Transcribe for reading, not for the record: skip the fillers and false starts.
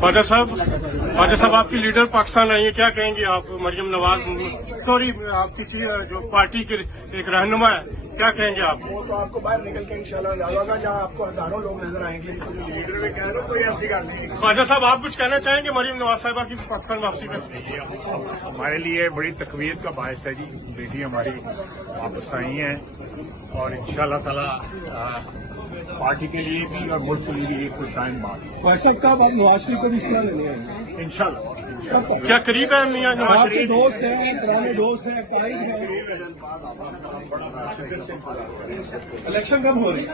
ख्वाजा साहब आपकी लीडर पाकिस्तान आई है, क्या कहेंगे आप? मरियम नवाज, सॉरी आपकी जो पार्टी के एक रहनुमा है, क्या कहेंगे आप? वो तो आपको बाहर निकल के इंशाल्लाह जाएगा, जहाँ आपको हजारों लोग नजर आएंगे। लीडर में कह रहे हो, कोई ऐसी बात नहीं। ख्वाजा साहब आप कुछ कहना चाहेंगे मरियम नवाज साहिबा की पाकिस्तान वापसी पर? हमारे लिए बड़ी तकवीत का बायस है जी, बेटी हमारी वापस आई हैं और इंशाल्लाह ताला पार्टी के लिए भी और मुल्क के लिए एक कुछ टाइम बाद वैसा कब आप नवाज शरीफ को भी इस्लाह लेने आएंगे? इंशाल्लाह। क्या करीब है मियां नवाज आपके शरीफ? दोस्त हैं, पुराने दोस्त हैं, कायद हैं। इलेक्शन कब हो रही है?